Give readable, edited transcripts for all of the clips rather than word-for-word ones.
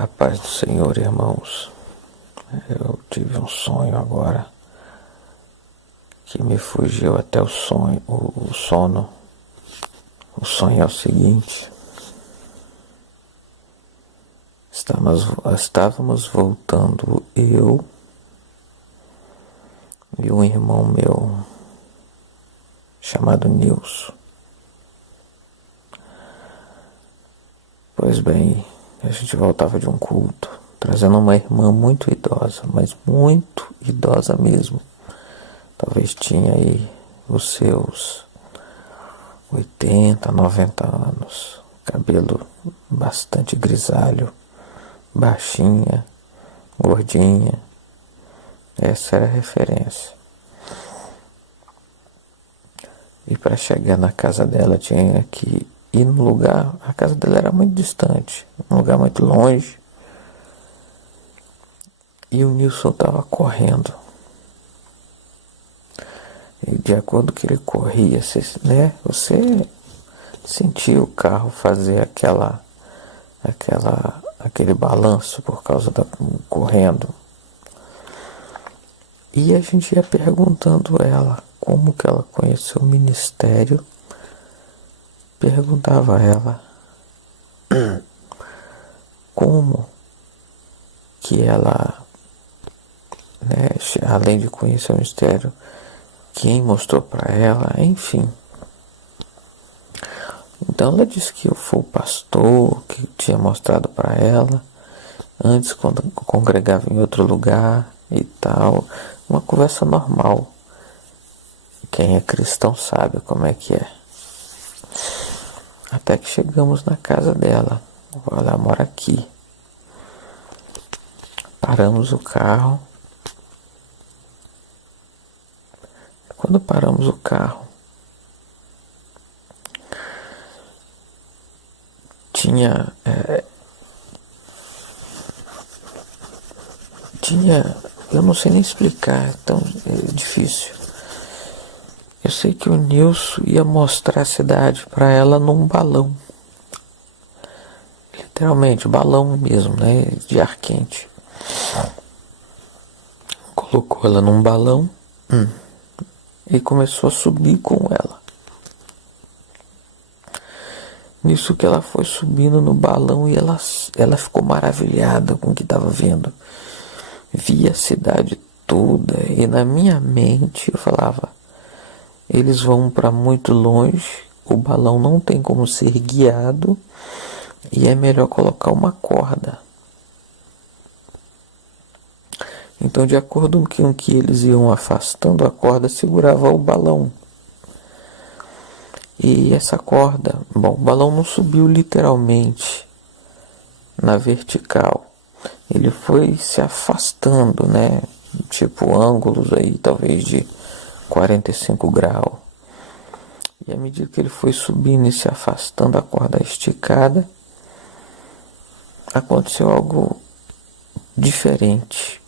A paz do Senhor, irmãos. Eu tive um sonho agora que me fugiu até o sonho, o sono. O sonho é o seguinte: estávamos voltando, eu e um irmão meu chamado Nilson. Pois bem, a gente voltava de um culto, trazendo uma irmã muito idosa, mas muito idosa mesmo. Talvez tinha aí os seus 80, 90 anos, cabelo bastante grisalho, baixinha, gordinha. Essa era a referência. E para chegar na casa dela tinha que ir no lugar. A casa dela era muito distante, um lugar muito longe. E o Nilson estava correndo. E de acordo com que ele corria, você sentia o carro fazer aquele balanço por causa da correndo. E a gente ia perguntando ela como que ela conheceu o ministério. Perguntava a ela como que ela, além de conhecer o ministério, quem mostrou para ela, enfim. Então ela disse que foi o pastor que tinha mostrado para ela, antes quando congregava em outro lugar e tal. Uma conversa normal. Quem é cristão sabe como é que é. Até que chegamos na casa dela. Ela mora aqui. Paramos o carro. Quando paramos o carro, tinha, eu não sei nem explicar, é tão difícil. Eu sei que o Nilson ia mostrar a cidade para ela num balão. Literalmente, balão mesmo, de ar quente. Colocou ela num balão e começou a subir com ela. Nisso que ela foi subindo no balão e ela ficou maravilhada com o que estava vendo. Via a cidade toda e na minha mente eu falava: eles vão para muito longe, o balão não tem como ser guiado e é melhor colocar uma corda. Então, de acordo com que eles iam afastando, a corda segurava o balão. E essa corda, o balão não subiu literalmente na vertical. Ele foi se afastando, tipo ângulos aí, talvez de 45 graus. E à medida que ele foi subindo e se afastando, a corda esticada, aconteceu algo diferente.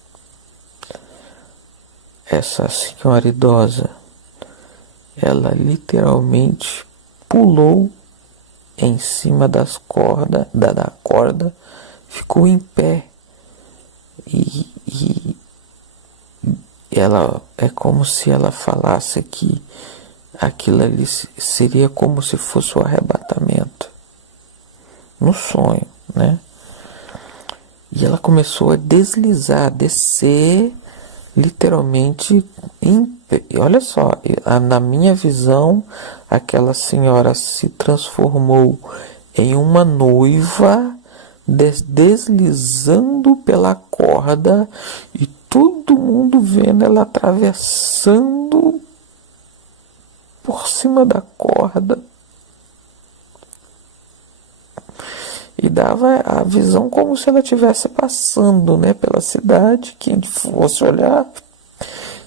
Essa senhora idosa, ela literalmente pulou em cima da corda, ficou em pé. E ela é como se ela falasse que aquilo ali seria como se fosse o arrebatamento. No sonho, E ela começou a deslizar, a descer, literalmente em pé. E olha só, na minha visão, aquela senhora se transformou em uma noiva deslizando pela corda e todo mundo vendo ela atravessando por cima da corda. E dava a visão como se ela estivesse passando, pela cidade, quem fosse olhar,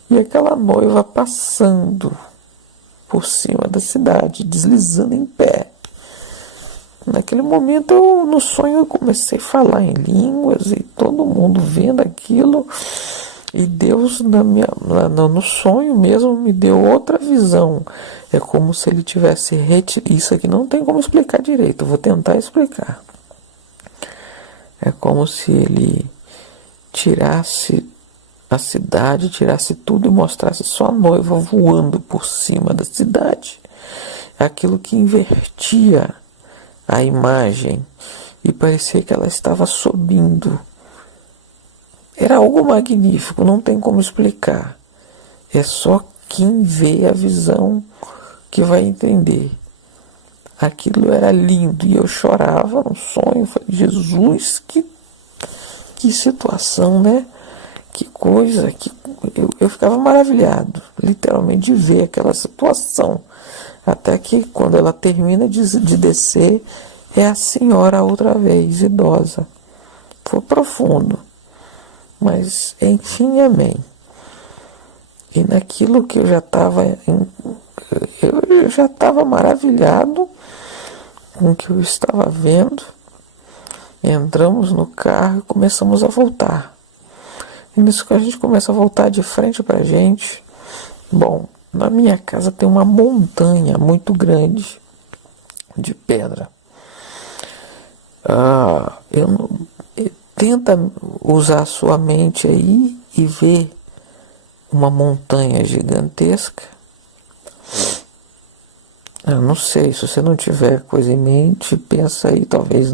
e aquela noiva passando por cima da cidade, deslizando em pé. Naquele momento, no sonho, eu comecei a falar em línguas e todo mundo vendo aquilo. E Deus, no sonho mesmo, me deu outra visão. É como se ele tivesse retirado. Isso aqui não tem como explicar direito, eu vou tentar explicar. É como se ele tirasse a cidade, tirasse tudo e mostrasse só a noiva voando por cima da cidade. Aquilo que invertia a imagem e parecia que ela estava subindo. Era algo magnífico, não tem como explicar. É só quem vê a visão que vai entender. Aquilo era lindo e eu chorava no sonho. Falei, Jesus, que situação, né? Que coisa, eu ficava maravilhado, literalmente, de ver aquela situação. Até que quando ela termina de descer, é a senhora outra vez, idosa. Foi profundo. Mas, enfim, amém. E naquilo que eu já estava maravilhado com o que eu estava vendo, entramos no carro e começamos a voltar. E nisso que a gente começa a voltar de frente pra gente, bom, na minha casa tem uma montanha muito grande de pedra. Tenta usar a sua mente aí e ver uma montanha gigantesca. Eu não sei, se você não tiver coisa em mente, pensa aí talvez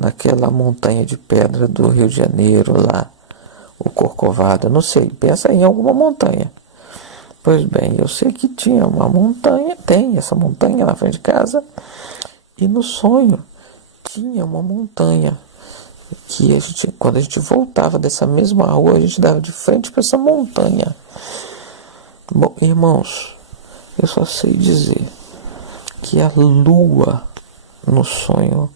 naquela montanha de pedra do Rio de Janeiro lá, o Corcovado, não sei, pensa em alguma montanha. Pois bem, eu sei que tinha uma montanha, tem essa montanha na frente de casa, e no sonho tinha uma montanha que quando a gente voltava dessa mesma rua, a gente dava de frente para essa montanha. Bom, irmãos, eu só sei dizer que a lua no sonho,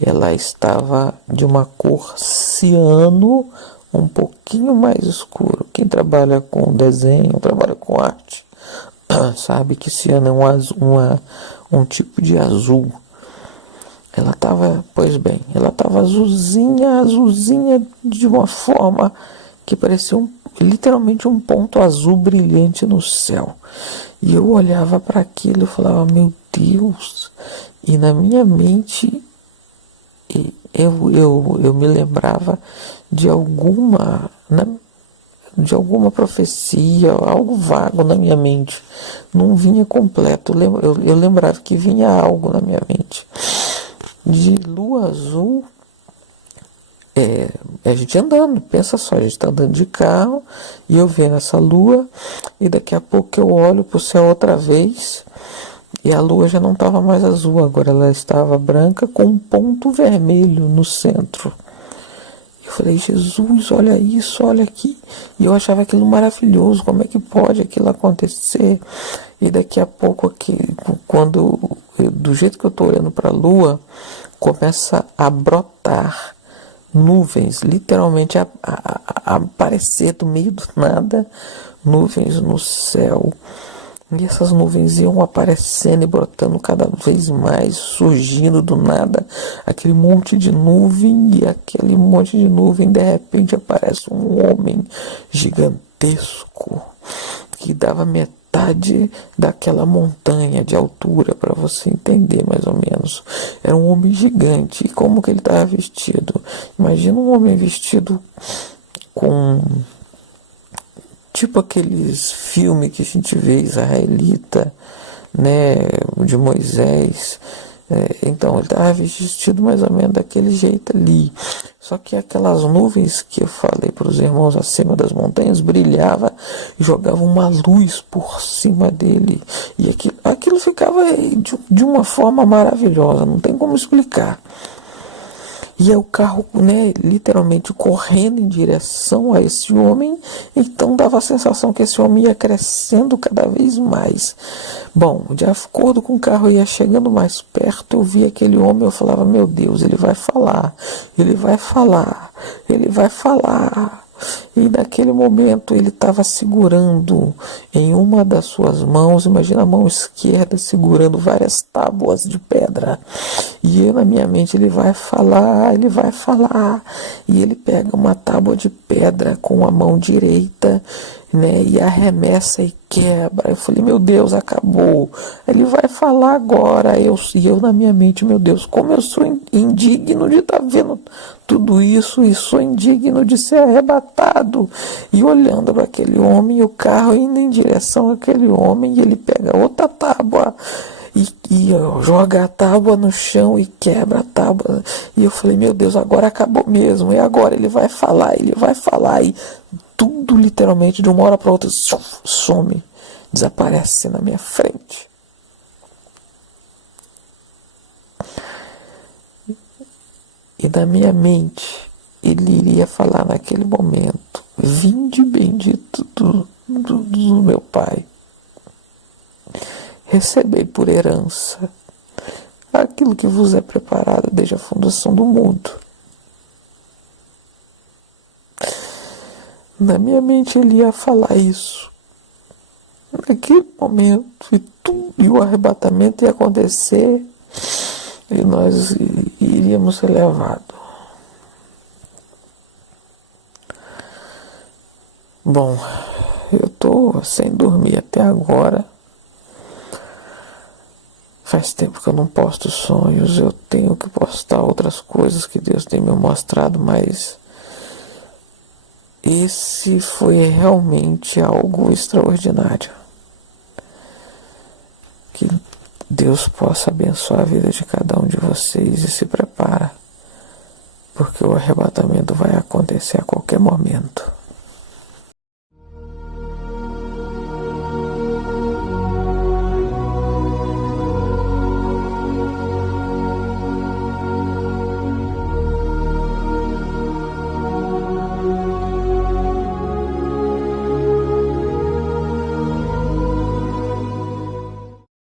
ela estava de uma cor ciano, um pouquinho mais escuro. Quem trabalha com desenho, trabalha com arte, sabe que ciano é um tipo de azul. Ela estava, pois bem, ela estava azulzinha de uma forma que parecia literalmente um ponto azul brilhante no céu. E eu olhava para aquilo e falava, meu Deus, e na minha mente eu me lembrava de alguma profecia, algo vago na minha mente. Não vinha completo, eu lembrava que vinha algo na minha mente. De lua azul, a gente andando, pensa só, a gente está andando de carro e eu vendo essa lua e daqui a pouco eu olho para o céu outra vez e a lua já não estava mais azul, agora ela estava branca com um ponto vermelho no centro. Eu falei, Jesus, olha isso, olha aqui. E eu achava aquilo maravilhoso, como é que pode aquilo acontecer? E daqui a pouco, do jeito que eu estou olhando para a lua, começa a brotar nuvens, literalmente a aparecer do meio do nada, nuvens no céu. E essas nuvens iam aparecendo e brotando cada vez mais, surgindo do nada, aquele monte de nuvem, e aquele monte de nuvem, de repente aparece um homem gigantesco, que dava metade daquela montanha de altura, para você entender mais ou menos. Era um homem gigante. E como que ele estava vestido? Imagina um homem vestido com... tipo aqueles filmes que a gente vê israelita, né, de Moisés. Então, ele estava vestido mais ou menos daquele jeito ali. Só que aquelas nuvens que eu falei para os irmãos acima das montanhas brilhava e jogava uma luz por cima dele. E aquilo ficava de uma forma maravilhosa, não tem como explicar. E é o carro, né, literalmente correndo em direção a esse homem, então dava a sensação que esse homem ia crescendo cada vez mais. Bom, de acordo com o carro ia chegando mais perto, eu via aquele homem, eu falava, meu Deus, ele vai falar, ele vai falar, ele vai falar. E naquele momento ele estava segurando em uma das suas mãos, imagina a mão esquerda segurando várias tábuas de pedra. E eu, na minha mente, ele vai falar. E ele pega uma tábua de pedra com a mão direita, né? E arremessa e quebra. Eu falei, meu Deus, acabou. Ele vai falar agora. E eu na minha mente, meu Deus, como eu sou indigno de estar vendo tudo isso e sou indigno de ser arrebatado. E olhando para aquele homem, e o carro indo em direção àquele homem, e ele pega outra tábua e joga a tábua no chão e quebra a tábua. E eu falei, meu Deus, agora acabou mesmo. E agora ele vai falar. E tudo literalmente de uma hora para outra some, desaparece na minha frente. E na minha mente ele iria falar naquele momento: vinde bendito do meu Pai, recebei por herança aquilo que vos é preparado desde a fundação do mundo. Na minha mente ele ia falar isso. Naquele momento, e o arrebatamento ia acontecer, e nós iríamos ser levados. Bom, eu estou sem dormir até agora. Faz tempo que eu não posto sonhos, eu tenho que postar outras coisas que Deus tem me mostrado, mas esse foi realmente algo extraordinário. Que Deus possa abençoar a vida de cada um de vocês e se prepara, porque o arrebatamento vai acontecer a qualquer momento.